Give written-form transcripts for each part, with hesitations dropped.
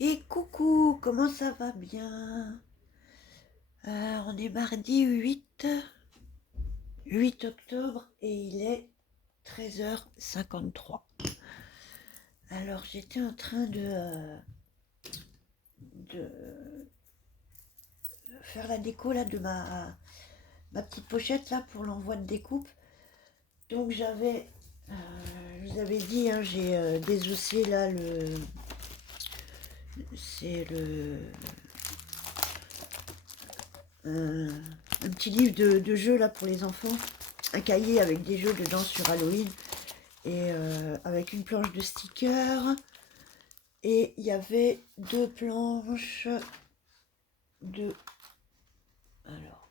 Et coucou, comment ça va bien? On est mardi 8 octobre et il est 13h53. Alors j'étais en train de faire la déco là de ma petite pochette là pour l'envoi de découpe. Donc je vous avais dit, hein, j'ai désossé là c'est un, un petit livre de jeux là pour les enfants, un cahier avec des jeux dedans sur Halloween et avec une planche de stickers, et il y avait deux planches de alors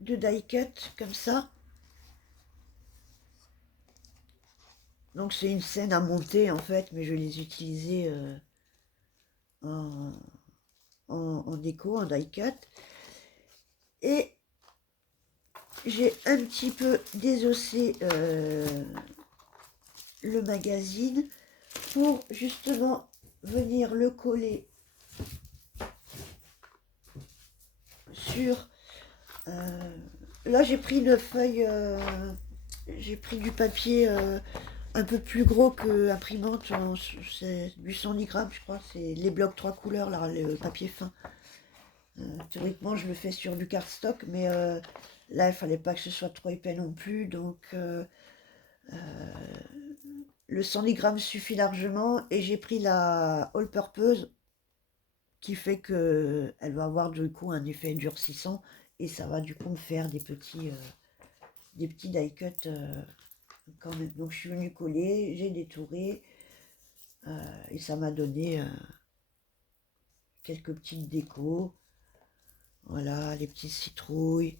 de die cut comme ça. Donc c'est une scène à monter en fait, mais je vais les utiliser en, en déco, en die cut. Et j'ai un petit peu désossé le magazine pour justement venir le coller sur... là j'ai pris une feuille, j'ai pris du papier un peu plus gros que imprimante, c'est du 110 grammes je crois, c'est les blocs 3 couleurs là, le papier fin. Théoriquement je le fais sur du cardstock, mais là il fallait pas que ce soit trop épais non plus, donc le 110 grammes suffit largement, et j'ai pris la all purpose qui fait que elle va avoir du coup un effet durcissant, et ça va du coup me faire des petits die cut quand même. Donc je suis venue coller, j'ai détouré et ça m'a donné quelques petites décos. Voilà, les petites citrouilles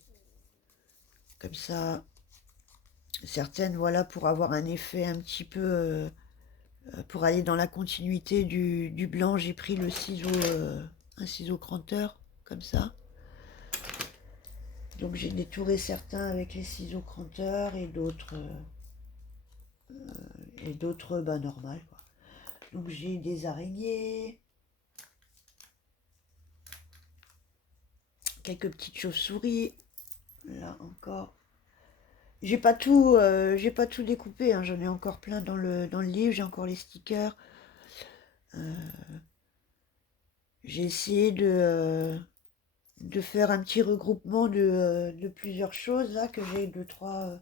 comme ça. Certaines, voilà, pour avoir un effet un petit peu pour aller dans la continuité du blanc, j'ai pris le ciseau, un ciseau cranteur comme ça. Donc j'ai détouré certains avec les ciseaux cranteurs et d'autres bah, normales, quoi. Donc j'ai des araignées, quelques petites chauves-souris, là encore. J'ai pas tout découpé, hein, j'en ai encore plein dans le livre, j'ai encore les stickers. J'ai essayé de faire un petit regroupement de plusieurs choses là, que j'ai deux, trois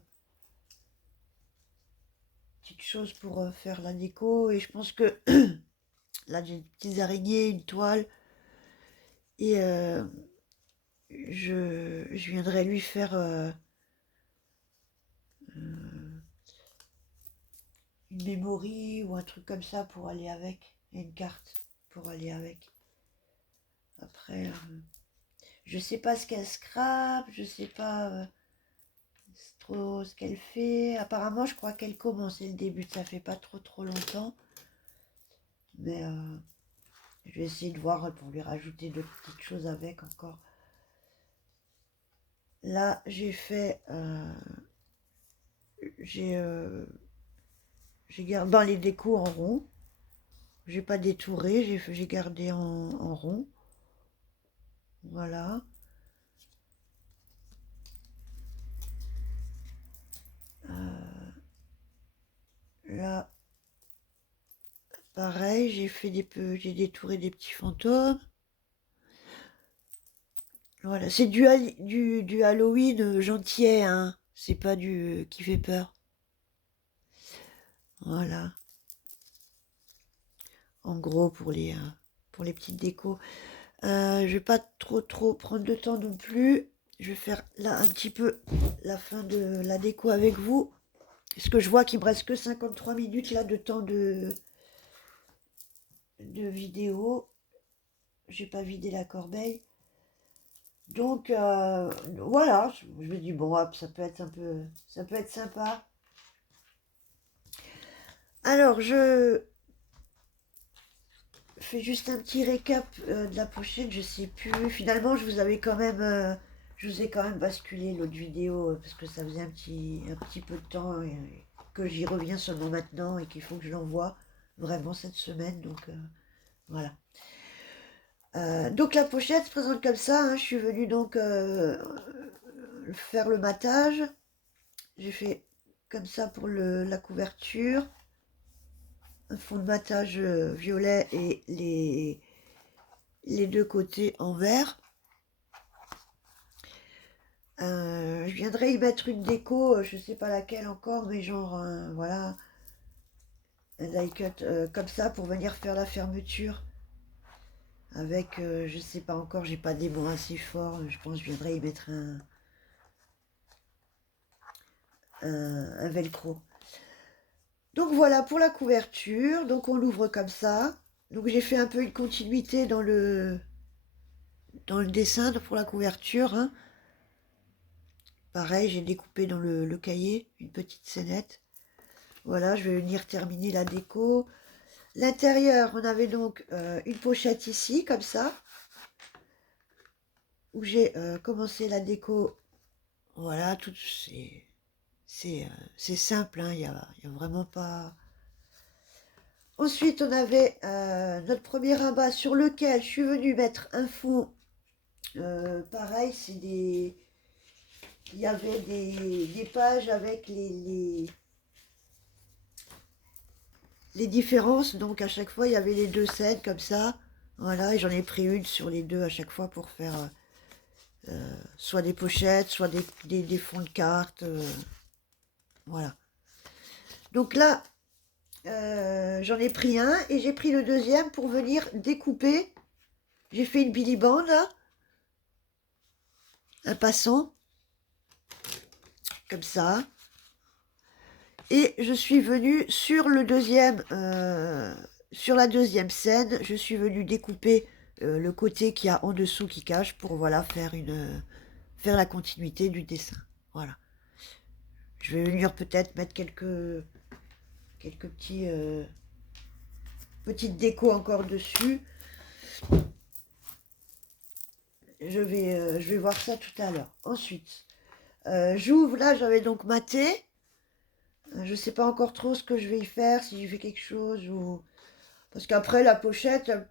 petites choses pour faire la déco, et je pense que là j'ai des petites araignées, une toile, et je viendrai lui faire une memory ou un truc comme ça pour aller avec, et une carte pour aller avec. Après, je sais pas ce qu'elle scrape, je sais pas trop ce qu'elle fait. Apparemment, je crois qu'elle commençait le début, ça fait pas trop longtemps. Mais je vais essayer de voir pour lui rajouter d'autres petites choses avec encore. Là, j'ai fait... j'ai gardé dans les décos en rond. J'ai pas détouré, j'ai gardé en rond. Voilà. Là, pareil, j'ai détouré des petits fantômes. Voilà, c'est du Halloween gentil, hein. C'est pas du qui fait peur. Voilà. En gros, pour les petites décos. Je vais pas trop prendre de temps non plus. Je vais faire là un petit peu la fin de la déco avec vous. Parce que je vois qu'il me reste que 53 minutes là de temps de vidéo. J'ai pas vidé la corbeille. Donc voilà, je me dis bon hop, ça peut être ça peut être sympa. Alors je fais juste un petit récap de la pochette, je sais plus. Finalement, je vous ai quand même basculé l'autre vidéo parce que ça faisait un petit peu de temps, que j'y reviens seulement maintenant et qu'il faut que je l'envoie. vraiment cette semaine, donc voilà. Donc la pochette se présente comme ça, hein. Je suis venue donc faire le matage. J'ai fait comme ça pour la couverture, un fond de matage violet et les deux côtés en vert. Je viendrai y mettre une déco, je sais pas laquelle encore, mais genre, voilà, un die cut comme ça pour venir faire la fermeture. Avec, je sais pas encore, j'ai pas des mots assez forts, je pense que je viendrai y mettre un velcro. Donc voilà pour la couverture, donc on l'ouvre comme ça. Donc j'ai fait un peu une continuité dans le dessin pour la couverture, hein. Pareil, j'ai découpé dans le cahier une petite scénette. Voilà, je vais venir terminer la déco. L'intérieur, on avait donc une pochette ici, comme ça, où j'ai commencé la déco. Voilà, tout c'est simple, hein, y a vraiment pas... Ensuite, on avait notre premier rabat sur lequel je suis venue mettre un fond. Pareil, c'est des... Il y avait des pages avec les différences. Donc à chaque fois, il y avait les deux scènes comme ça. Voilà, et j'en ai pris une sur les deux à chaque fois pour faire soit des pochettes, soit des fonds de cartes. Voilà. Donc là, j'en ai pris un et j'ai pris le deuxième pour venir découper. J'ai fait une Billy Band là, un passant, comme ça. Et je suis venue sur le deuxième, sur la deuxième scène, je suis venue découper le côté qu'il y a en dessous qui cache pour voilà faire la continuité du dessin. Voilà. Je vais venir peut-être mettre quelques petites décos encore dessus. Je vais voir ça tout à l'heure. Ensuite, j'ouvre, là j'avais donc maté. Je sais pas encore trop ce que je vais y faire, si je fais quelque chose ou... Parce qu'après la pochette, on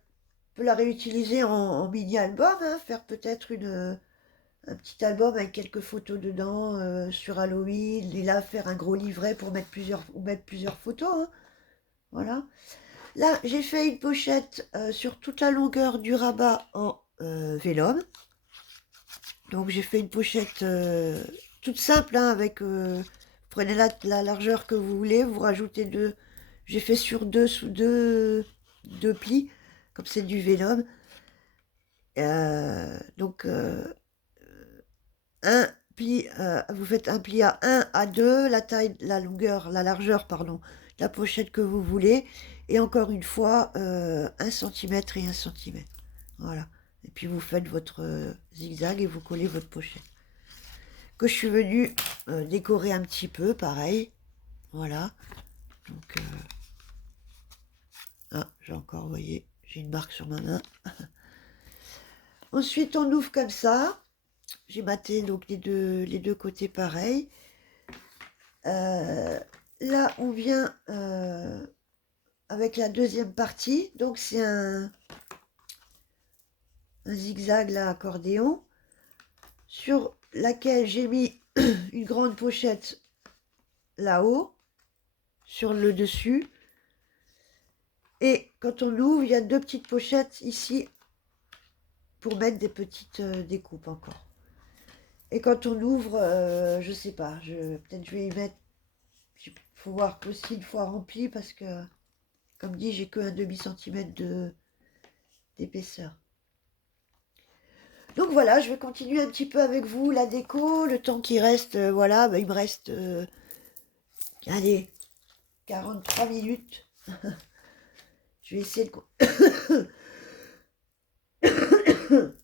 peut la réutiliser en mini-album, hein, faire peut-être un petit album avec quelques photos dedans sur Halloween, et là faire un gros livret pour mettre plusieurs photos, hein. Voilà. Là, j'ai fait une pochette sur toute la longueur du rabat en vélum. Donc j'ai fait une pochette toute simple, hein, avec... vous prenez la largeur que vous voulez, vous rajoutez deux... J'ai fait sur deux plis, comme c'est du vélum. Donc un pli, vous faites un pli à 1 à 2, la taille, la longueur, la largeur, pardon, la pochette que vous voulez, et encore une fois, 1 cm et 1 cm. Voilà. Et puis vous faites votre zigzag et vous collez votre pochette. Que je suis venue décorer un petit peu, pareil. Voilà. Donc, ah, j'ai encore, vous voyez, j'ai une marque sur ma main. Ensuite, on ouvre comme ça. J'ai maté donc les deux côtés pareil. Là, on vient avec la deuxième partie. Donc, c'est un zigzag là, accordéon, sur laquelle j'ai mis une grande pochette là-haut, sur le dessus. Et quand on ouvre, il y a deux petites pochettes ici pour mettre des petites découpes encore. Et quand on ouvre, je sais pas, peut-être je vais y mettre... Il faut voir aussi une fois rempli parce que, comme dit, j'ai que un demi-centimètre d'épaisseur. Donc voilà, je vais continuer un petit peu avec vous la déco, le temps qui reste, voilà, bah, il me reste, allez, 43 minutes. Je vais essayer de...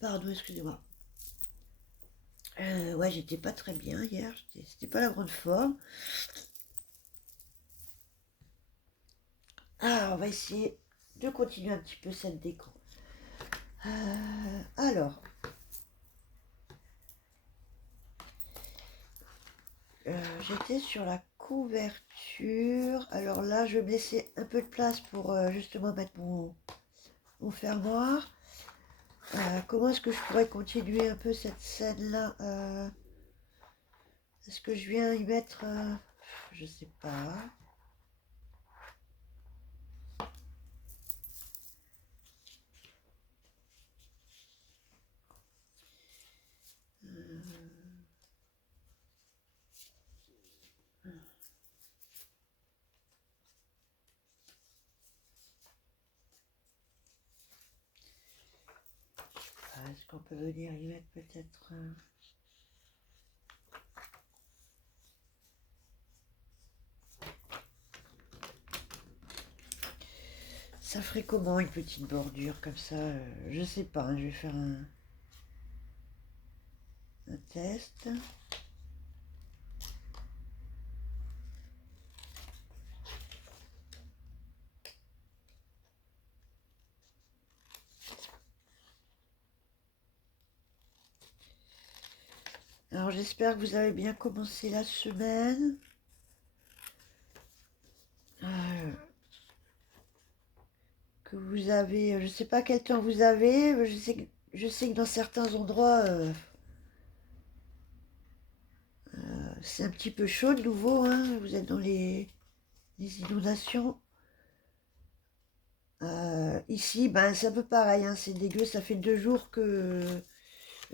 Pardon, excusez-moi. Ouais, j'étais pas très bien hier, c'était pas la grande forme. Ah, on va essayer de continuer un petit peu cette déco. Alors, j'étais sur la couverture. Alors là, je vais me laisser un peu de place pour justement mettre mon fermoir. Comment est-ce que je pourrais continuer un peu cette scène-là Est-ce que je viens y mettre... je sais pas. Est-ce qu'on peut venir y mettre peut-être... Ça ferait comment une petite bordure comme ça je sais pas, hein, je vais faire un test. Alors j'espère que vous avez bien commencé la semaine. Que vous avez, je sais pas quel temps vous avez, je sais que dans certains endroits c'est un petit peu chaud de nouveau, hein, vous êtes dans les inondations. Ici, ben c'est un peu pareil, hein, c'est dégueu, ça fait 2 jours que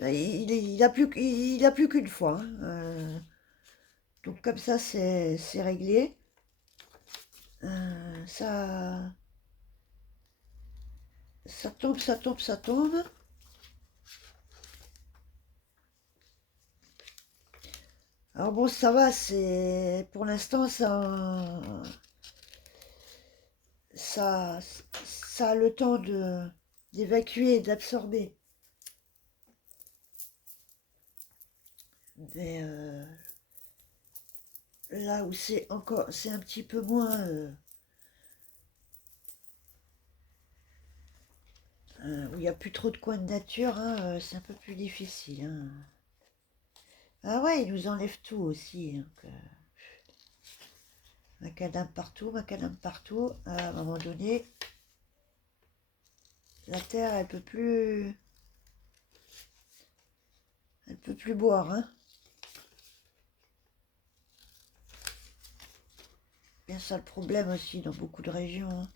il a plus qu'une fois, hein, donc comme ça c'est réglé. Ça tombe, ça tombe, ça tombe. Alors bon, ça va, c'est pour l'instant ça, ça a le temps d'évacuer et d'absorber. Mais là où c'est un petit peu moins, où il n'y a plus trop de coins de nature, hein, c'est un peu plus difficile, hein. Ah ouais, ils nous enlèvent tout aussi. Donc, macadam partout, macadam partout. À un moment donné, la terre, elle peut plus boire, hein. Bien ça le problème aussi dans beaucoup de régions, hein.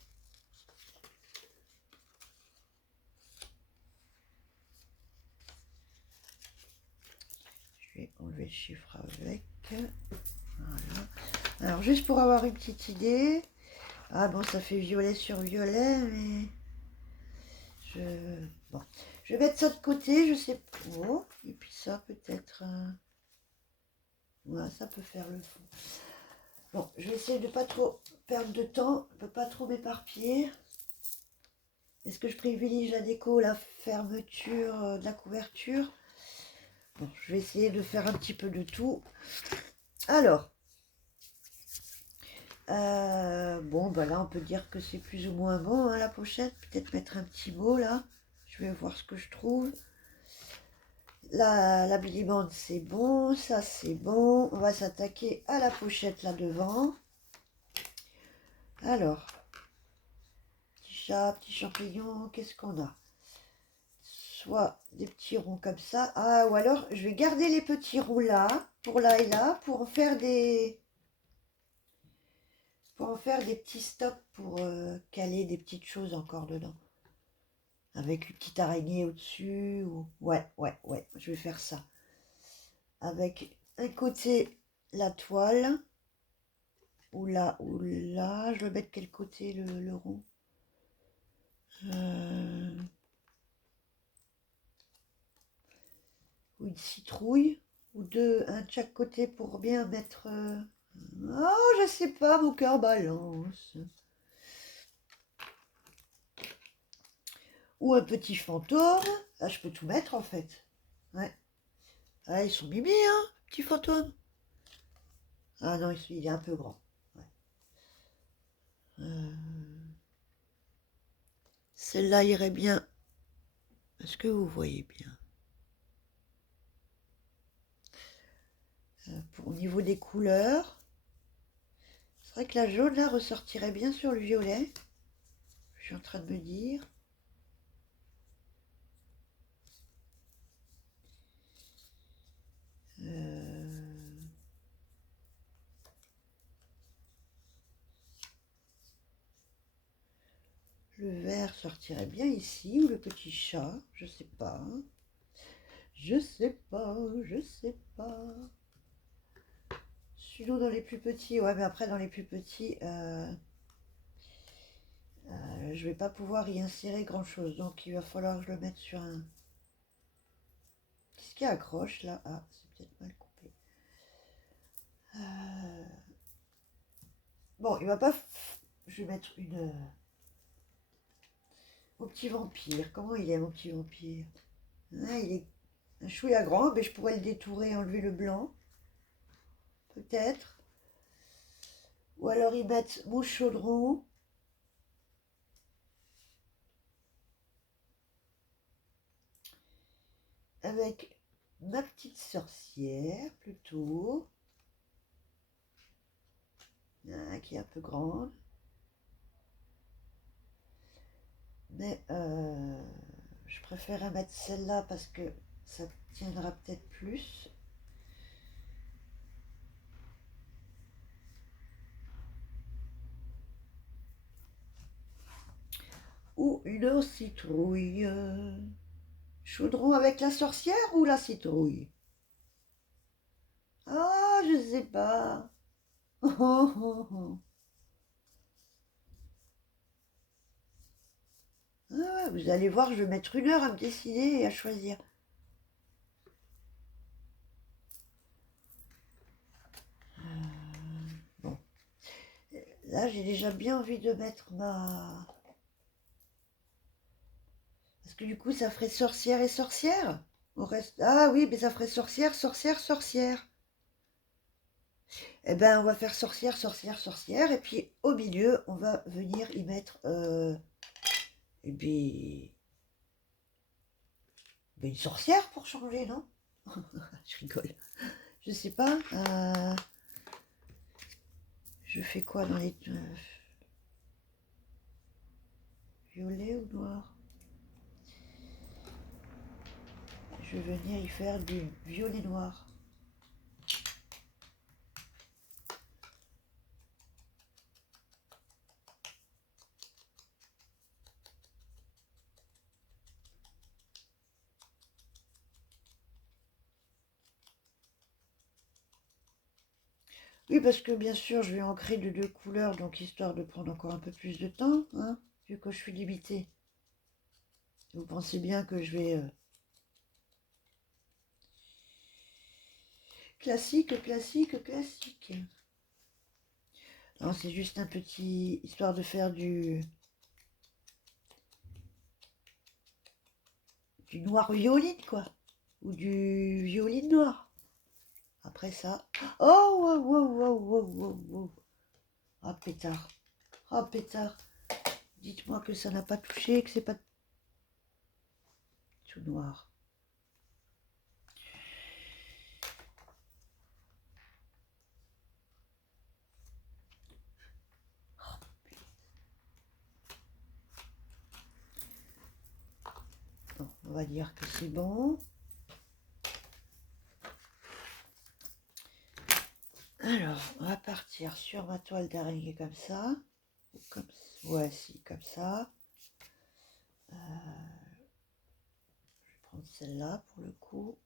Je vais enlever le chiffre avec. Voilà. Alors juste pour avoir une petite idée. Ah bon, ça fait violet sur violet, mais bon, je vais mettre ça de côté, je sais pas. Oh, et puis ça peut-être. Ouais, ça peut faire le fond. Bon, je vais essayer de pas trop perdre de temps, de pas trop m'éparpiller. Est-ce que je privilégie la déco, la fermeture de la couverture? Bon, je vais essayer de faire un petit peu de tout. Alors, bon, bah là, on peut dire que c'est plus ou moins bon, hein, la pochette. Peut-être mettre un petit mot là. Je vais voir ce que je trouve. La Billy Band, c'est bon. Ça, c'est bon. On va s'attaquer à la pochette là devant. Alors, petit chat, petit champignon, qu'est-ce qu'on a? Soit des petits ronds comme ça. Ah, ou alors, je vais garder les petits ronds là, pour là et là, pour en faire des petits stocks pour caler des petites choses encore dedans. Avec une petite araignée au-dessus. Ouais, je vais faire ça. Avec un côté la toile. Ou là, je vais mettre quel côté le rond ou une citrouille. Ou deux, un de chaque côté pour bien mettre... Oh, je sais pas, mon cœur balance. Ou un petit fantôme. Là, je peux tout mettre en fait. Ouais. Ah, ils sont mimés, hein, petit fantôme. Ah non, il est un peu grand. Ouais. Celle-là irait bien. Est-ce que vous voyez bien? Au niveau des couleurs. C'est vrai que la jaune là ressortirait bien sur le violet. Je suis en train de me dire. Le vert sortirait bien ici, ou le petit chat, je sais pas. Je sais pas, je sais pas. Sinon dans les plus petits, ouais, mais après dans les plus petits, je vais pas pouvoir y insérer grand chose, donc il va falloir que je le mette sur un. Qu'est-ce qui accroche là? Ah, c'est peut-être mal coupé. Bon, il va pas. Je vais mettre une. Mon petit vampire. Comment il est, mon petit vampire? Ah, il est un chouïa grand, mais je pourrais le détourer, enlever le blanc. Peut-être. Ou alors y mettre mon chaudron. Avec ma petite sorcière, plutôt. Ah, qui est un peu grande. Mais je préférerais mettre celle-là parce que ça tiendra peut-être plus. Ou une citrouille. Chaudron avec la sorcière ou la citrouille? Ah, je sais pas. Ah ouais, vous allez voir, je vais mettre 1 heure à me décider et à choisir. Bon. Là, j'ai déjà bien envie de mettre ma... Parce que du coup, ça ferait sorcière et sorcière. Au reste... Ah oui, mais ça ferait sorcière, sorcière, sorcière. Eh ben, on va faire sorcière, sorcière, sorcière. Et puis, au milieu, on va venir y mettre... et puis... une sorcière pour changer, non? Je rigole. Je sais pas. Je fais quoi dans les... violet ou noir? Je vais venir y faire du violet noir. Oui, parce que bien sûr, je vais ancrer de 2 couleurs, donc histoire de prendre encore un peu plus de temps, hein, vu que je suis limitée. Vous pensez bien que je vais... Classique, classique, classique. Non, c'est juste un petit... histoire de faire du noir violine, quoi. Ou du violine noir. Après ça... Oh, wow, wow, wow, wow, wow, wow. Ah, pétard. Ah, pétard. Dites-moi que ça n'a pas touché, que c'est pas tout noir. Bon, on va dire que c'est bon. Alors, on va partir sur ma toile d'araignée comme ça. Comme, ouais, si, comme ça. Je vais prendre celle-là pour le coup.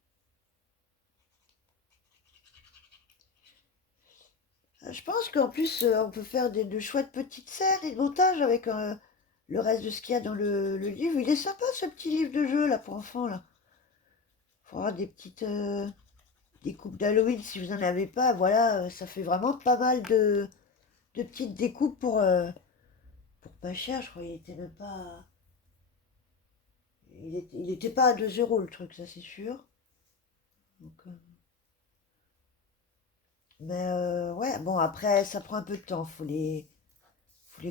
Je pense qu'en plus, on peut faire de chouettes petites scènes et de montages avec le reste de ce qu'il y a dans le livre. Il est sympa ce petit livre de jeu là pour enfants là. Il faudra des petites découpes d'Halloween si vous n'en avez pas. Voilà, ça fait vraiment pas mal de petites découpes pour pas cher. Je crois qu'il était même pas... Il était pas à 2 € le truc, ça c'est sûr. Donc, mais ouais, bon après ça prend un peu de temps. Faut les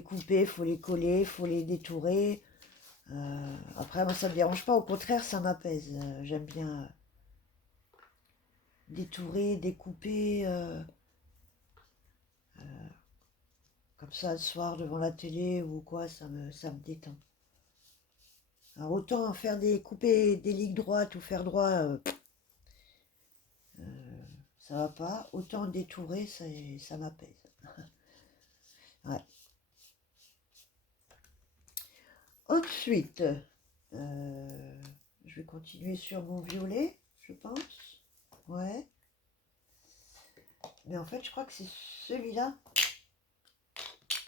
couper, faut les coller, faut les détourer. Après moi ça me dérange pas, au contraire ça m'apaise. J'aime bien détourer, découper. Comme ça, le soir, devant la télé ou quoi, ça me détend. Alors autant faire couper des lignes droites ou faire droit, ça va pas. Autant détourer, ça m'apaise. Ouais. Ensuite, je vais continuer sur mon violet, je pense. Ouais. Mais en fait, je crois que c'est celui-là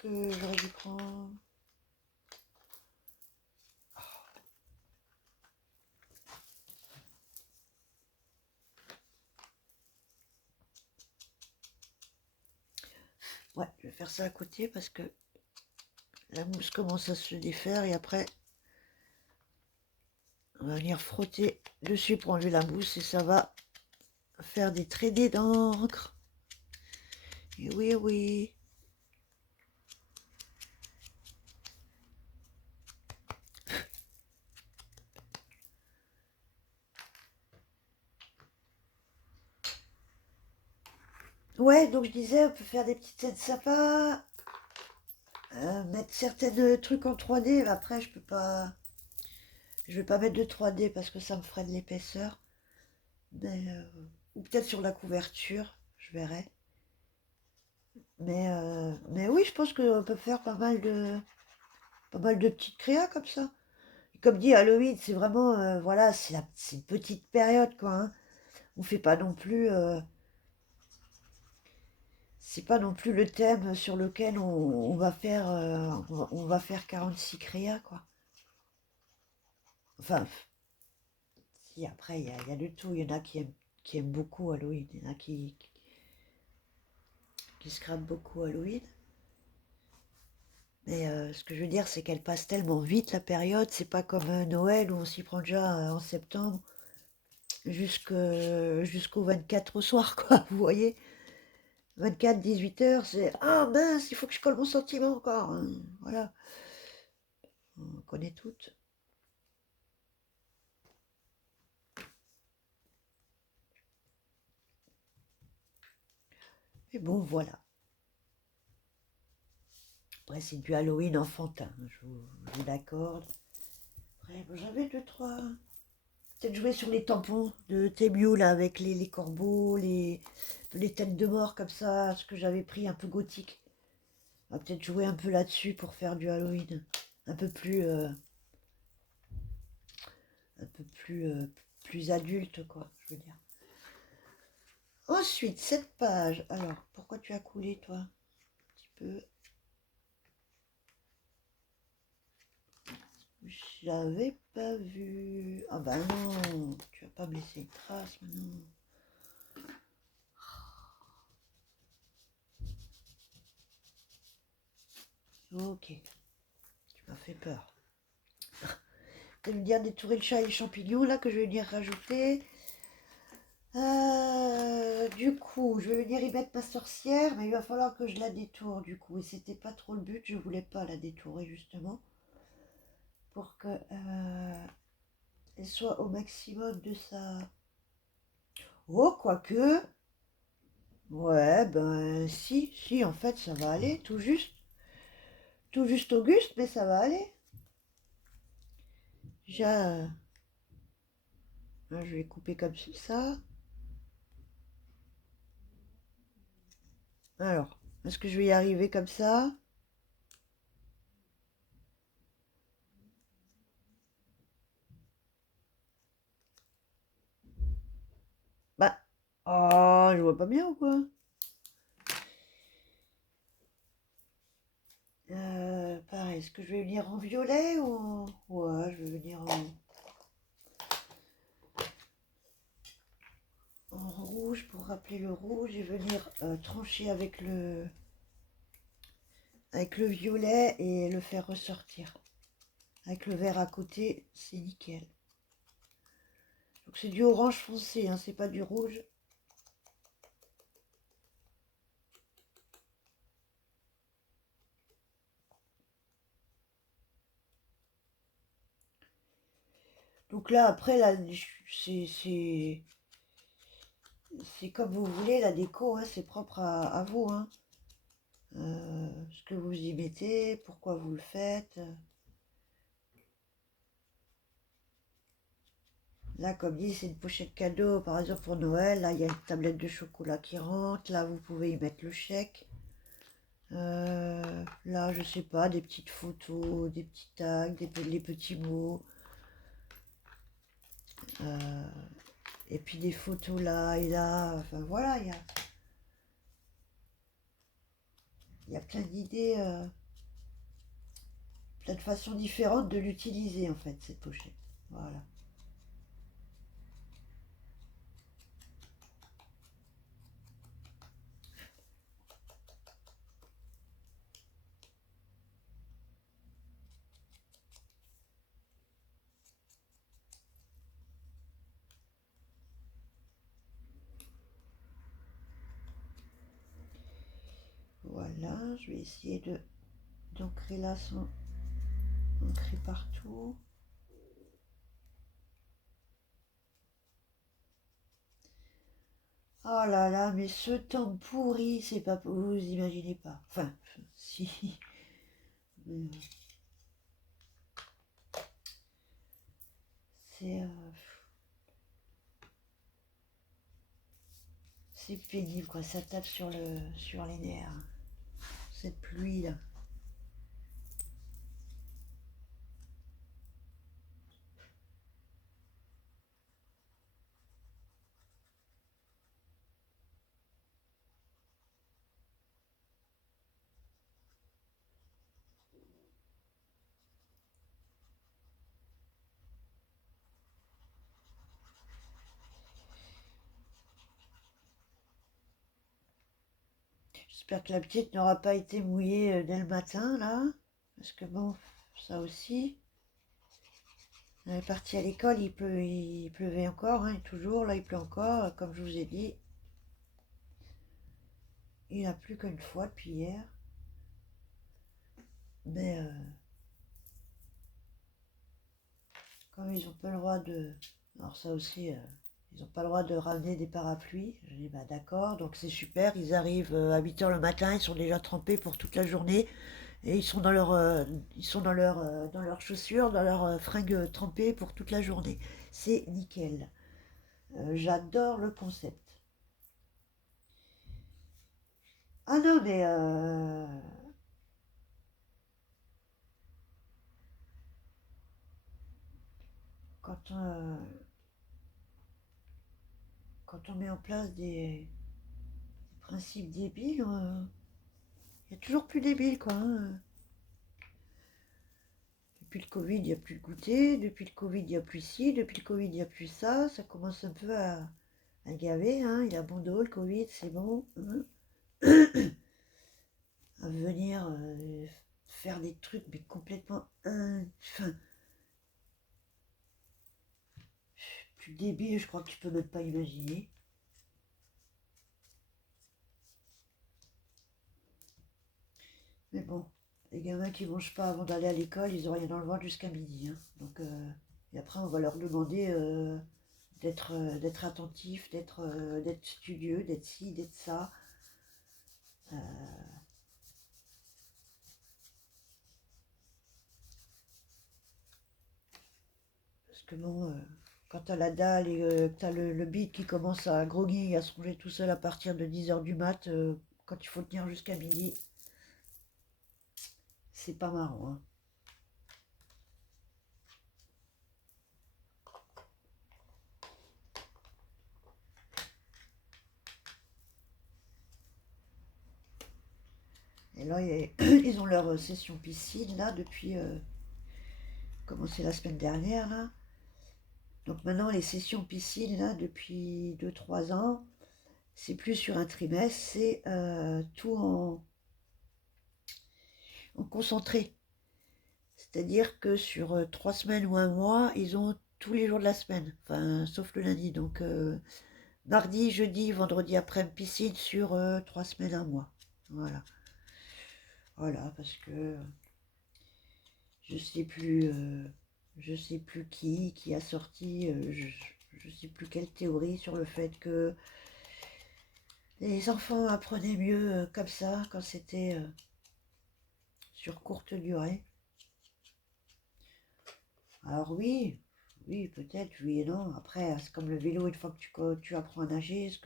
que j'aurais dû prendre. Ouais, je vais faire ça à côté parce que la mousse commence à se défaire et après, on va venir frotter dessus pour enlever la mousse et ça va faire des traînées d'encre. Et oui, oui. Ouais, donc je disais, on peut faire des petites scènes sympas, mettre certains trucs en 3D. Mais après, je vais pas mettre de 3D parce que ça me ferait de l'épaisseur. Ou peut-être sur la couverture, je verrai. Mais oui, je pense qu'on peut faire pas mal de petites créas comme ça. Comme dit Halloween, c'est vraiment, voilà, c'est une petite période, quoi, hein. On fait pas non plus, c'est pas non plus le thème sur lequel on va faire 46 créas, quoi. Enfin, si, après, il y a de tout. Il y en a qui aiment beaucoup Halloween. Il y en a qui scrapent beaucoup Halloween. Mais ce que je veux dire, c'est qu'elle passe tellement vite la période. C'est pas comme Noël où on s'y prend déjà en septembre jusqu'au 24 au soir, quoi. Vous voyez? 24, 18 h, c'est ah mince, il faut que je colle mon sentiment encore, hein. Voilà, on connaît toutes. Mais bon, voilà. Après, c'est du Halloween enfantin, hein, je vous l'accorde. Après, bon, j'avais deux, trois. Peut-être jouer sur les tampons de Temiu, là, avec les corbeaux, les têtes de mort, comme ça, ce que j'avais pris un peu gothique. On va peut-être jouer un peu là-dessus pour faire du Halloween. Un peu plus. Un peu plus adulte, quoi, je veux dire. Ensuite, cette page. Alors, pourquoi tu as coulé, toi? Un petit peu. J'avais pas vu. Ah bah non, tu vas pas me laisser une trace maintenant. Ok, tu m'as fait peur. Tu veux me dire détourer le chat et les champignons là que je vais venir rajouter. Du coup, je vais venir y mettre ma sorcière, mais il va falloir que je la détourne du coup. Et c'était pas trop le but, je voulais pas la détourer justement. Pour que elle soit au maximum de sa. Oh, quoique. Ouais, ben si, en fait, ça va aller, tout juste. Tout juste Auguste, mais ça va aller. Déjà, là, je vais couper comme ça. Alors, est-ce que je vais y arriver comme ça? Bah, oh, je vois pas bien ou quoi? Pareil, est-ce que je vais venir en violet ou en. Ouais, je vais venir en rouge pour rappeler le rouge et venir trancher avec le violet et le faire ressortir. Avec le vert à côté, c'est nickel. Donc c'est du orange foncé, hein, c'est pas du rouge. Donc là, après, là, c'est comme vous voulez, la déco, hein, c'est propre à vous, hein. ce que vous y mettez, pourquoi vous le faites. Là, comme dit, c'est une pochette cadeau, par exemple pour Noël. Là, il y a une tablette de chocolat qui rentre. Là, vous pouvez y mettre le chèque. Là, je sais pas, des petites photos, des petits tags, les petits mots. Euh, et puis des photos là et là. Enfin voilà, il y a plein d'idées, plein de façons différentes de l'utiliser en fait, cette pochette. Voilà. Voilà, je vais essayer de d'ancrer là sans ancrer partout. Oh là là, mais ce temps pourri, c'est pas... Vous imaginez pas. Enfin, si. Mais, c'est... c'est pénible, quoi. Ça tape sur les nerfs. Cette pluie, là. J'espère que la petite n'aura pas été mouillée dès le matin, là. Parce que bon, ça aussi. Elle est partie à l'école, il pleuvait encore, hein, et toujours, là il pleut encore, comme je vous ai dit. Il n'a plu qu'une fois depuis hier. Mais comme ils n'ont pas le droit de... Alors ça aussi, ils n'ont pas le droit de ramener des parapluies. Je dis, bah d'accord, donc c'est super, ils arrivent à 8 h le matin, ils sont déjà trempés pour toute la journée. Et ils sont ils sont dans leurs chaussures, dans leurs fringues trempées pour toute la journée. C'est nickel. J'adore le concept. Ah non, mais quand, on, quand on met en place des principes débiles, il y a toujours plus débile, quoi, hein. Depuis le Covid, il n'y a plus le goûter. Depuis le Covid, il n'y a plus ci. Depuis le Covid, il n'y a plus ça. Ça commence un peu à gaver, hein. Il a bon dos, le Covid, c'est bon, hein. À venir faire des trucs, mais complètement... Enfin, plus débile, je crois que tu peux même pas imaginer. Mais bon, les gamins qui mangent pas avant d'aller à l'école, ils ont rien dans le ventre jusqu'à midi, hein. Donc, et après, on va leur demander d'être attentifs, d'être studieux, d'être ci, d'être ça. Euh, parce que bon, quand t'as la dalle et que t'as le bide qui commence à grogner et à se ronger tout seul à partir de 10 h du mat, quand il faut tenir jusqu'à midi, c'est pas marrant, hein. Et là, ils ont leur session piscine, là, depuis... commencé la semaine dernière, là. Donc maintenant, les sessions piscine, là, depuis 2 3 ans, c'est plus sur un trimestre, c'est tout en concentré. C'est-à-dire que sur 3 semaines ou un mois, ils ont tous les jours de la semaine, enfin, sauf le lundi. Donc, mardi, jeudi, vendredi après piscine sur 3 semaines, un mois. Voilà. Voilà, parce que je sais plus, je sais plus qui a sorti, je sais plus quelle théorie sur le fait que Les enfants apprenaient mieux comme ça quand c'était sur courte durée. Alors oui, oui, peut-être, oui et non. Après, c'est comme le vélo, une fois que tu apprends à nager, ce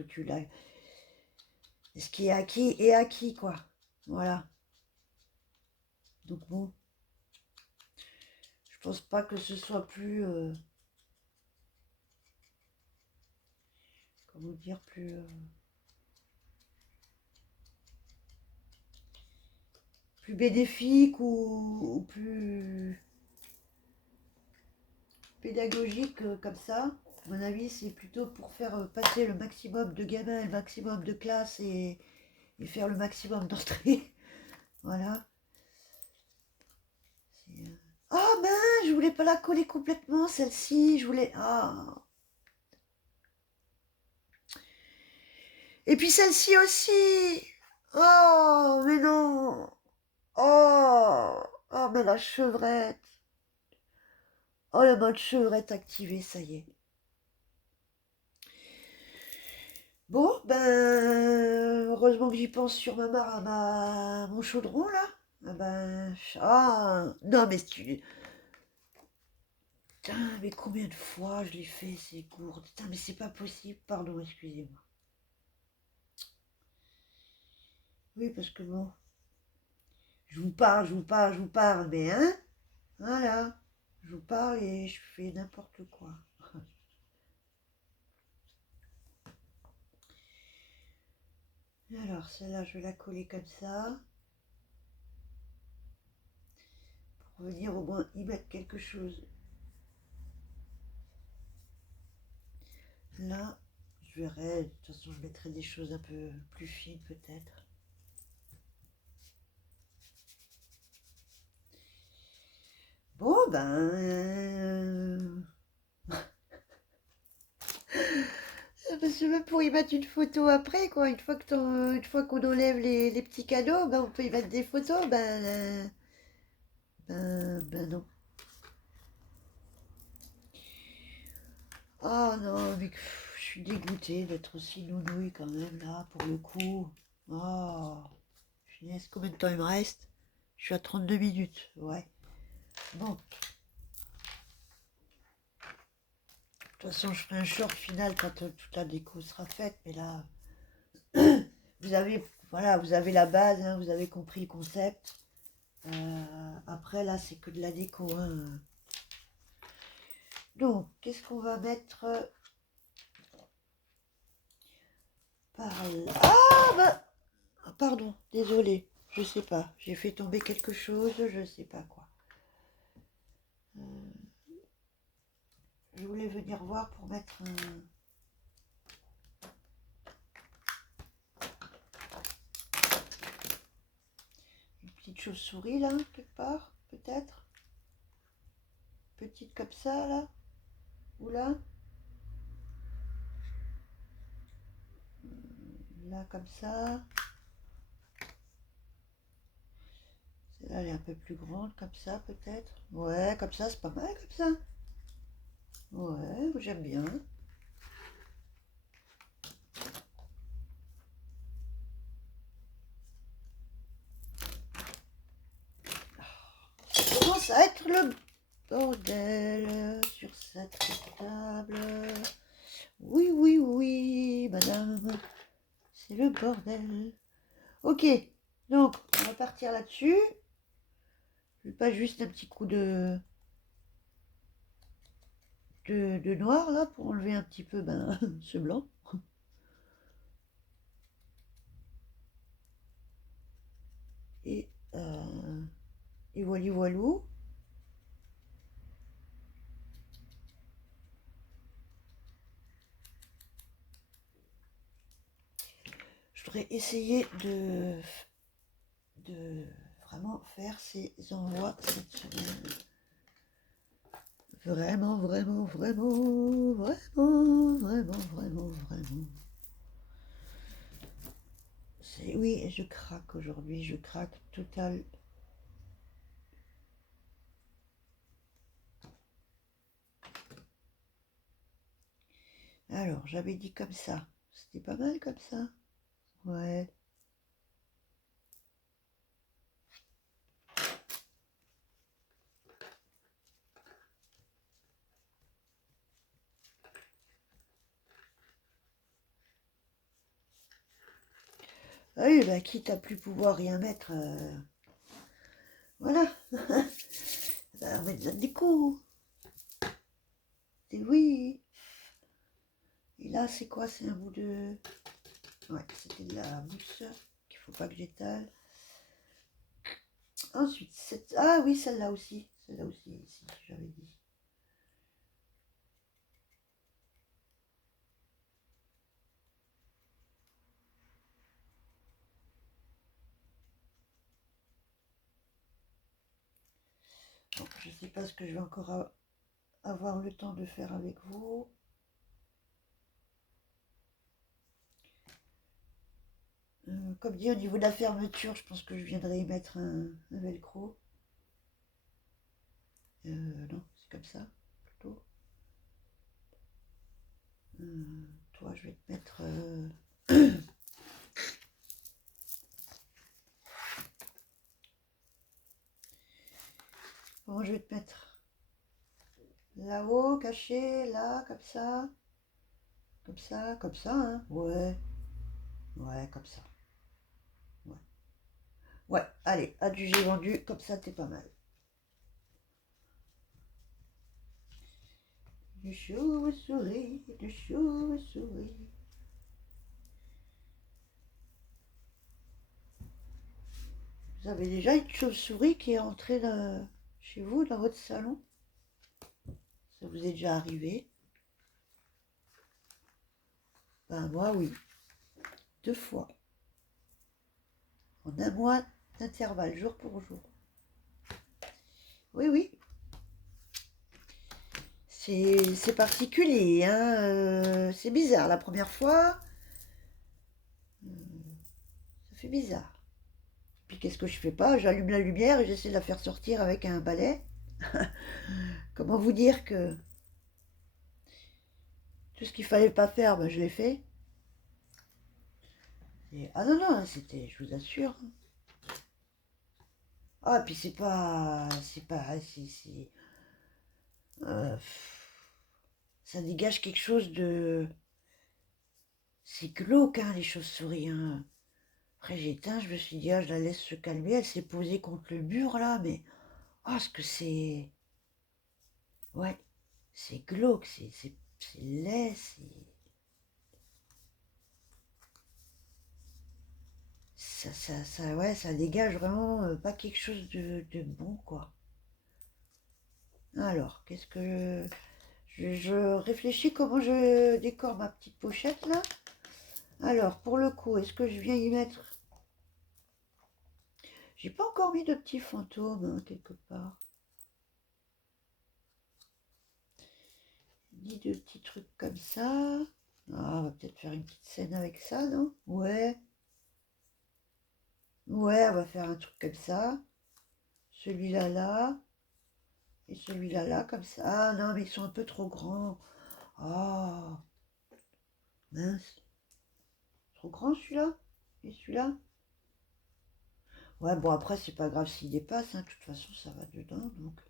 qui est acquis est acquis, quoi. Voilà. Donc bon, je pense pas que ce soit plus, comment dire, plus bénéfique ou plus pédagogique comme ça. À mon avis, c'est plutôt pour faire passer le maximum de gamins, le maximum de classes et faire le maximum d'entrées. Voilà. Ah ben, je voulais pas la coller complètement, celle-ci. Je voulais. Ah. Et puis celle-ci aussi. Oh, mais non. Oh. Oh, mais la chevrette. Oh, le mode chevrette activé, ça y est. Bon, ben, heureusement que j'y pense sur mon chaudron, là. Ah ben, non, mais putain, mais combien de fois je l'ai fait, ces gourdes. Putain, mais c'est pas possible, pardon, excusez-moi. Oui, parce que bon, je vous parle, mais hein, voilà. Je vous parle et je fais n'importe quoi. Alors, celle-là, je vais la coller comme ça. Pour venir au moins y mettre quelque chose. Là, je verrai. De toute façon, je mettrai des choses un peu plus fines, peut-être. Bon, ben... Parce que même pour y mettre une photo après, quoi, une fois qu'on enlève les petits cadeaux, ben on peut y mettre des photos, ben non. Oh non, mais je suis dégoûtée d'être aussi nounouille quand même là, pour le coup. Oh, finesse, combien de temps il me reste? Je suis à 32 minutes, ouais. Bon, de toute façon, je ferai un short final quand toute la déco sera faite, mais là, vous avez, voilà, vous avez la base, hein, vous avez compris le concept. Après, là, c'est que de la déco, hein. Donc, qu'est-ce qu'on va mettre par là? Ah, bah, pardon, désolé, je sais pas. J'ai fait tomber quelque chose, je sais pas quoi. Euh, je voulais venir voir pour mettre une petite chauve-souris là, quelque part, peut-être. Petite comme ça là, ou là. Là comme ça. Celle-là elle est un peu plus grande, comme ça peut-être. Ouais, comme ça c'est pas mal comme ça. Ouais, j'aime bien. Ça commence à être le bordel sur cette table. Oui, oui, oui, madame, c'est le bordel. Ok, donc on va partir là-dessus. Je vais pas juste un petit coup de noir là pour enlever un petit peu ce blanc. Et, et voilà, voilou. Je voudrais essayer de vraiment faire ces envois cette semaine. Vraiment, vraiment, vraiment, vraiment, vraiment, vraiment, vraiment. Oui, je craque aujourd'hui, je craque total. Alors, j'avais dit comme ça. C'était pas mal comme ça. Ouais. Ah oui, bah quitte à plus pouvoir rien mettre, voilà. Bah, on met de la déco. Et oui. Et là, c'est quoi? C'est un bout de... Ouais, c'était de la mousse qu'il faut pas que j'étale. Ensuite, cette... Ah oui, celle-là aussi. Celle-là aussi, ici, j'avais dit. Bon, je sais pas ce que je vais encore avoir le temps de faire avec vous. Comme dit, au niveau de la fermeture, je pense que je viendrai y mettre un velcro. Non, c'est comme ça, plutôt. Toi, je vais te mettre... Comment je vais te mettre? Là-haut, caché, là, comme ça. Comme ça, hein. Ouais, ouais, comme ça. Ouais, ouais, allez, adjugé vendu, comme ça, t'es pas mal. Du chauve-souris, du chauve-souris. Vous avez déjà une chauve-souris qui est entrée chez vous, dans votre salon? Ça vous est déjà arrivé? Ben moi, oui. 2 fois. En un mois d'intervalle, jour pour jour. Oui, oui. C'est particulier, hein. C'est bizarre. La première fois, ça fait bizarre. Puis qu'est-ce que je fais pas? J'allume la lumière et j'essaie de la faire sortir avec un balai. Comment vous dire que tout ce qu'il fallait pas faire, ben, je l'ai fait. Ah non, non, c'était, je vous assure. Ah, puis euh, ça dégage quelque chose de, c'est glauque, hein, les chauves-souris, hein. Après, j'ai éteint, je me suis dit, ah, je la laisse se calmer, elle s'est posée contre le mur, là, mais, ah, ce que c'est, ouais, c'est glauque, c'est laid, ouais, ça dégage vraiment pas quelque chose de bon, quoi. Alors, qu'est-ce que... Je réfléchis comment je décore ma petite pochette, là. Alors, pour le coup, est-ce que je viens y mettre... J'ai pas encore mis de petits fantômes, hein, quelque part. Ni de petits trucs comme ça. Ah, on va peut-être faire une petite scène avec ça, non? Ouais. Ouais, on va faire un truc comme ça. Celui-là, là. Et celui-là, là, comme ça. Ah, non, mais ils sont un peu trop grands. Ah, mince. Trop grand, celui-là? Et celui-là? Ouais, bon, après, c'est pas grave s'il dépasse, hein. De toute façon, ça va dedans, donc...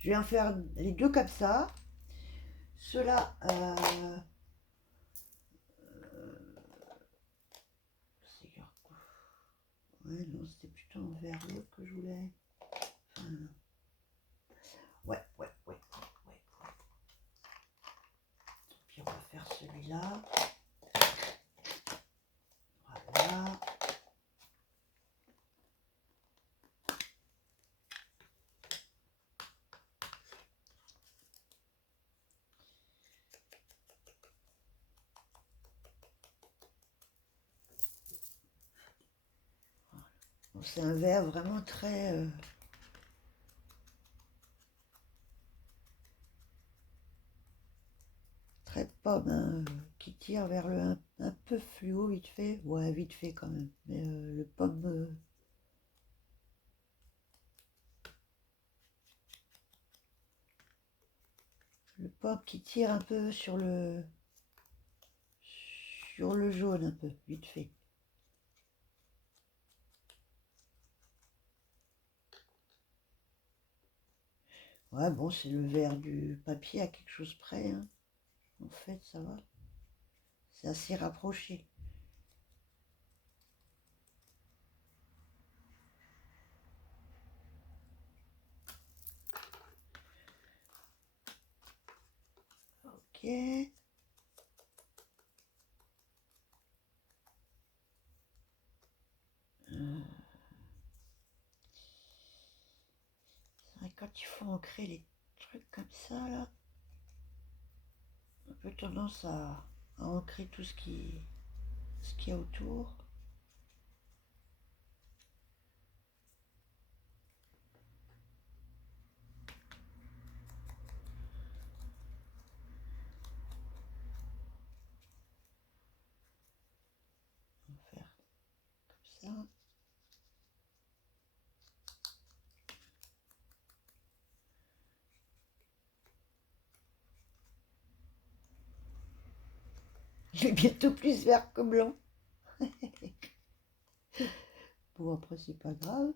Je vais en faire les deux comme ça. Ceux-là, c'est... Ouais, non, c'était plutôt en vert l'autre que je voulais. Enfin, ouais, ouais, ouais, ouais. Puis on va faire celui-là. Voilà. Bon, c'est un vert vraiment très... très pomme, hein, qui tire vers le un peu fluo vite fait. Ouais, vite fait quand même. Mais le pomme... le pomme qui tire un peu sur le jaune un peu, vite fait. Ouais, bon, c'est le vert du papier à quelque chose près, hein. En fait, ça va. C'est assez rapproché. Ok. C'est vrai que quand il faut ancrer les trucs comme ça, là, un peu tendance à ancrer tout ce qu'il y a autour. On va faire comme ça. Il est bientôt plus vert que blanc. Bon, après, c'est pas grave.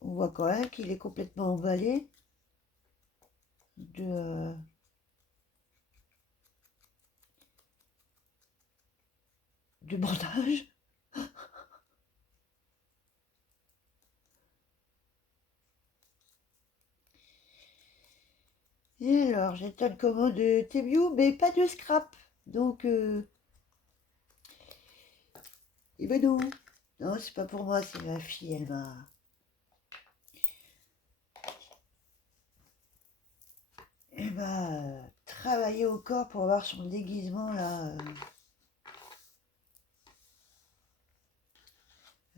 On voit quand même qu'il est complètement emballé de bandage. Et alors, j'étais une commande de Tebiou, mais pas de scrap. Donc, et ben non. Non, c'est pas pour moi, c'est ma fille, elle m'a travaillé au corps pour avoir son déguisement là.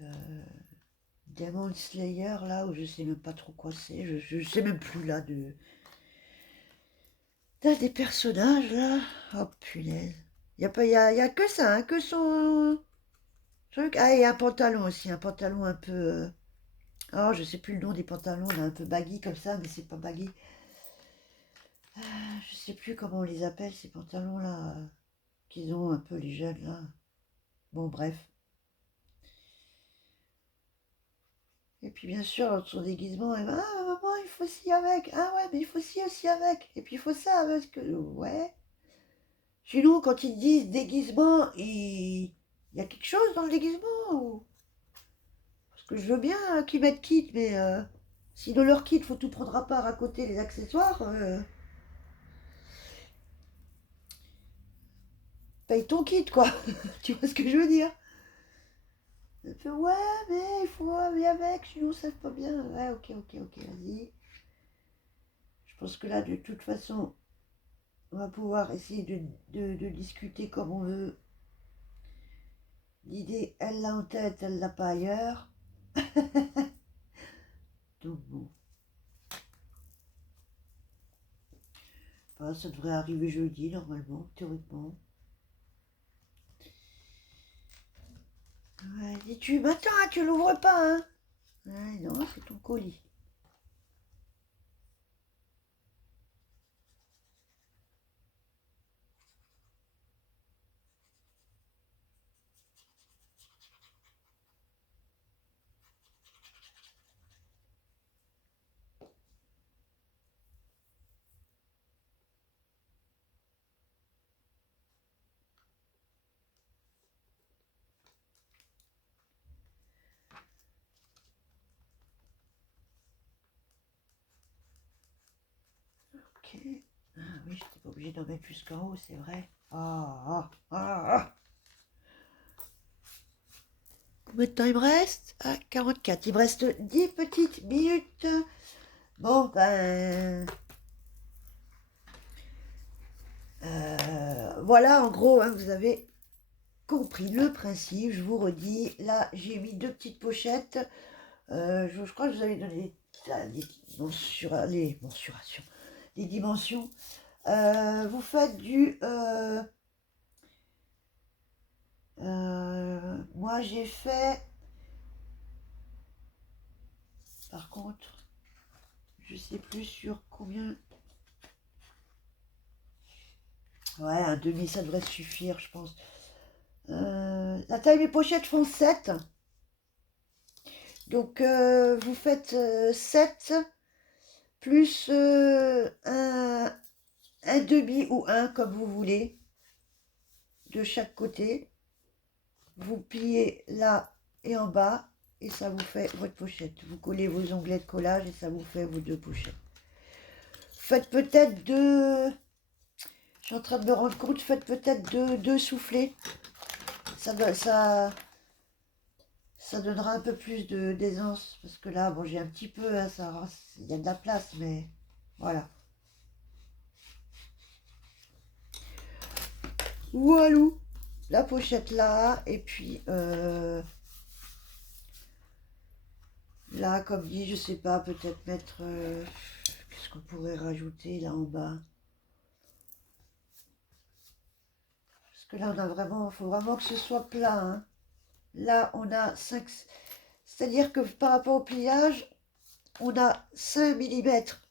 Euh, Demon Slayer là, où je sais même pas trop quoi c'est. Je sais même plus là T'as des personnages là. Oh punaise. Y a que ça, hein, que son truc. Ah, et un pantalon aussi, un pantalon un peu. Oh, je sais plus le nom des pantalons, là, un peu baggy comme ça, mais c'est pas baggy. Je sais plus comment on les appelle ces pantalons là, qu'ils ont un peu les jeunes là. Bon, bref. Et puis bien sûr, dans son déguisement, elle va, ah maman, il faut ci avec. Ah ouais, mais il faut ci aussi avec. Et puis il faut ça avec. Ouais. Chez nous, quand ils disent déguisement, il y a quelque chose dans le déguisement Parce que je veux bien qu'ils mettent kit, mais si dans leur kit, faut tout prendre à part à côté les accessoires, paye ton kit, quoi. Tu vois ce que je veux dire? Elle fait, ouais, mais il faut aller avec, sinon ça se pas bien. Ouais, ok, vas-y. Je pense que là, de toute façon, on va pouvoir essayer de discuter comme on veut. L'idée, elle l'a en tête, elle l'a pas ailleurs. Donc bon, enfin, ça devrait arriver jeudi, normalement, théoriquement. Ouais, dis-tu, bah attends, hein, tu l'ouvres pas, hein? Ouais, non, c'est ton colis. Ok. Ah oui, j'étais pas obligée d'en mettre jusqu'en haut, c'est vrai. Ah. Combien de temps il me reste? Ah, 44. Il me reste 10 petites minutes. Bon, ben... voilà, en gros, hein, vous avez compris le principe. Je vous redis, là, j'ai mis deux petites pochettes. Je crois que je vous avais donné les mensurations, les dimensions. Vous faites moi, j'ai fait... Par contre, je sais plus sur combien... Ouais, un demi, ça devrait suffire, je pense. La taille des pochettes font 7. Donc, vous faites 7 plus un demi ou un, comme vous voulez, de chaque côté. Vous pliez là et en bas, et ça vous fait votre pochette. Vous collez vos onglets de collage et ça vous fait vos 2 pochettes. Faites peut-être deux... Je suis en train de me rendre compte, faites peut-être deux soufflets. Ça donnera un peu plus d'aisance. Parce que là, bon, j'ai un petit peu, hein, il y a de la place, mais voilà. Voilà, la pochette là, et puis là, comme dit, je sais pas, peut-être mettre, qu'est-ce qu'on pourrait rajouter là en bas? Parce que là, on a vraiment, il faut vraiment que ce soit plat, hein. Là, on a 5, c'est-à-dire que par rapport au pliage, on a 5 millimètres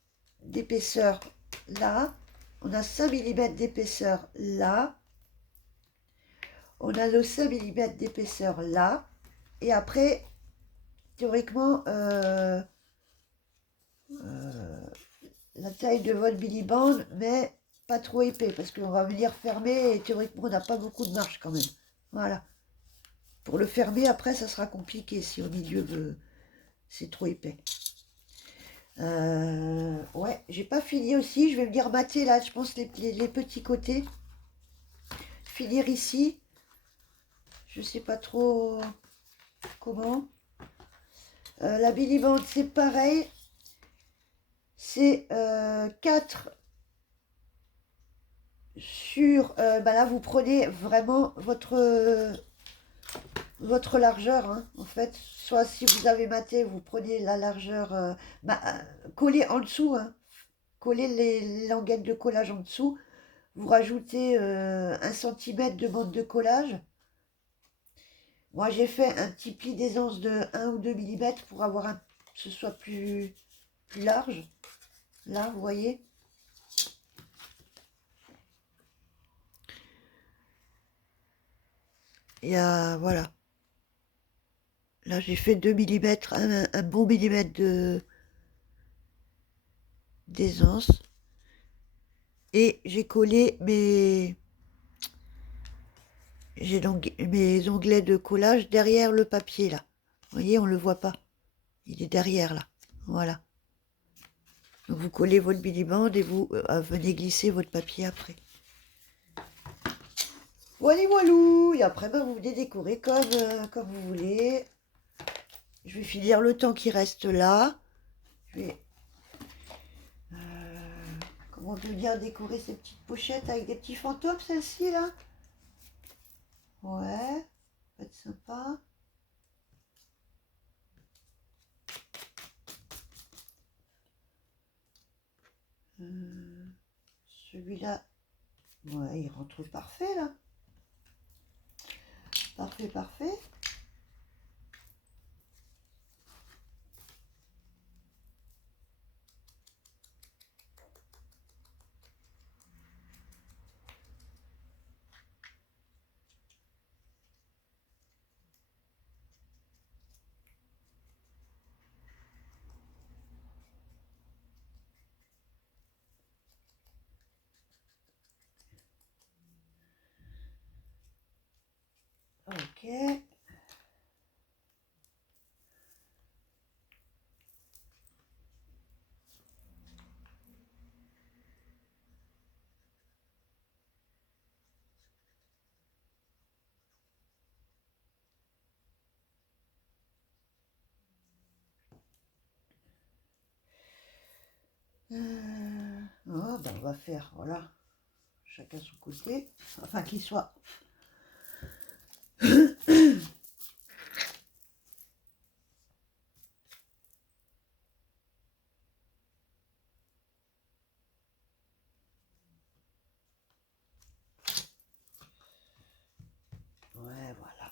d'épaisseur là, on a 5 millimètres d'épaisseur là, on a le 5 millimètres d'épaisseur là, et après, théoriquement, la taille de votre billiband, mais pas trop épais, parce qu'on va venir fermer, et théoriquement, on n'a pas beaucoup de marge quand même. Voilà. Pour le fermer, après, ça sera compliqué si au milieu, c'est trop épais. Ouais, j'ai pas fini aussi. Je vais venir mater là, je pense, les petits côtés. Finir ici. Je sais pas trop comment. La billibande, c'est pareil. C'est 4 sur... bah là, vous prenez vraiment votre largeur, hein, en fait. Soit si vous avez maté, vous prenez la largeur... collez en dessous, hein. Collez les languettes de collage en dessous. Vous rajoutez 1 cm de bande de collage. Moi, j'ai fait un petit pli d'aisance de 1 ou 2 millimètres pour avoir que ce soit plus large. Là, vous voyez. Et voilà. Là, j'ai fait 2 millimètres, un bon millimètre d'aisance. Et j'ai collé mes onglets de collage derrière le papier, là. Vous voyez, on ne le voit pas. Il est derrière, là. Voilà. Donc, vous collez votre billiband et vous venez glisser votre papier après. Voilà, voilou. Et après, ben, vous venez décorer comme vous voulez. Je vais finir le temps qui reste là. Je vais... comment on peut bien décorer ces petites pochettes avec des petits fantômes, celle-ci, là? Ouais, ça va être sympa. Celui-là, ouais, il rentre parfait, là. Parfait, parfait. Ok. Oh, ben on va faire, voilà, chacun son côté, enfin qu'il soit. Ouais, voilà.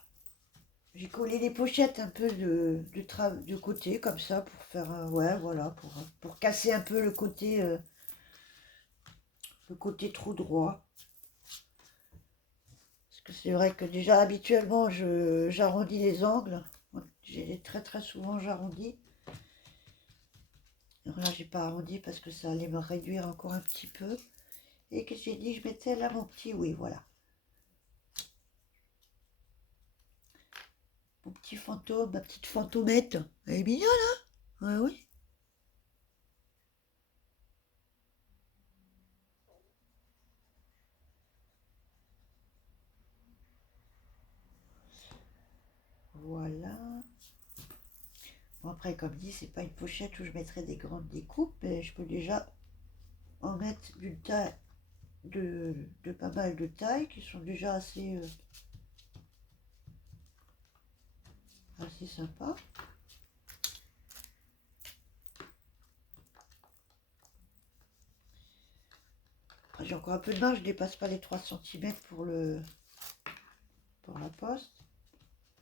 J'ai collé les pochettes un peu de côté, comme ça, pour faire, ouais, voilà, pour casser un peu le côté trop droit. Parce que c'est vrai que déjà, habituellement, j'arrondis les angles. J'ai très très souvent j'arrondis. Alors là, j'ai pas arrondi parce que ça allait me réduire encore un petit peu. Et que j'ai dit, je mettais là mon petit, oui, voilà. Mon petit fantôme, ma petite fantomette. Elle est mignonne, hein? Ouais, oui. Voilà. Bon, après, comme dit, c'est pas une pochette où je mettrai des grandes découpes, mais je peux déjà en mettre d'une taille, de pas mal de tailles qui sont déjà assez sympas. J'ai encore un peu de marge, je dépasse pas les 3 cm pour la poste.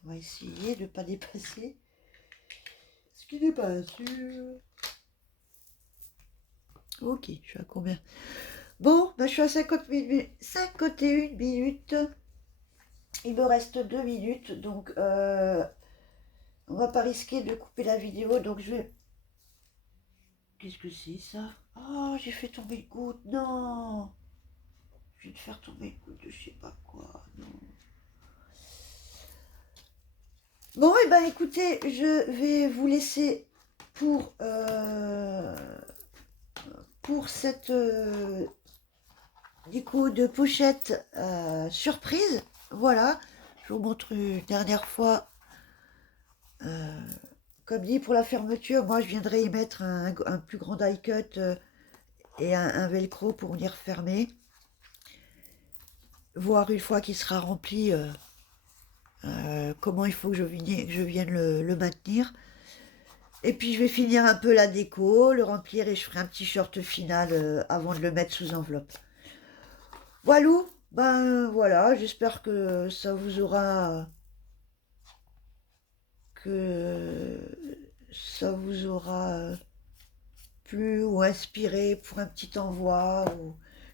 On va essayer de ne pas dépasser. Ce qui n'est pas sûr. Ok, je suis à combien? Bon, bah, je suis à 51 minutes. Il me reste 2 minutes, donc on va pas risquer de couper la vidéo, donc je vais... Qu'est-ce que c'est ça? Oh, j'ai fait tomber une goutte, non! Je vais te faire tomber une goutte de je sais pas quoi, non. Bon, et ben écoutez, je vais vous laisser pour cette de pochette surprise. Voilà, je vous montre une dernière fois. Comme dit pour la fermeture, moi je viendrai y mettre un plus grand die cut et un velcro pour venir fermer. Voir une fois qu'il sera rempli comment il faut que je vienne le maintenir. Et puis je vais finir un peu la déco, le remplir et je ferai un petit short final avant de le mettre sous enveloppe. Voilou, ben voilà, j'espère que ça vous aura plu ou inspiré pour un petit envoi.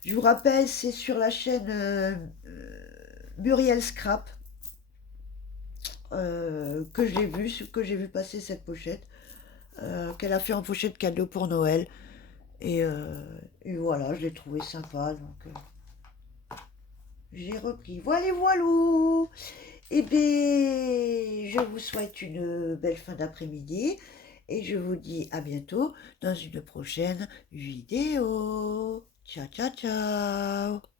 Je vous rappelle, c'est sur la chaîne Muriel Scrap que j'ai vu passer cette pochette, qu'elle a fait en pochette cadeau pour Noël. Et voilà, je l'ai trouvé sympa, donc j'ai repris. Voilà, voilou. Eh bien, je vous souhaite une belle fin d'après-midi et je vous dis à bientôt dans une prochaine vidéo. Ciao, ciao, ciao.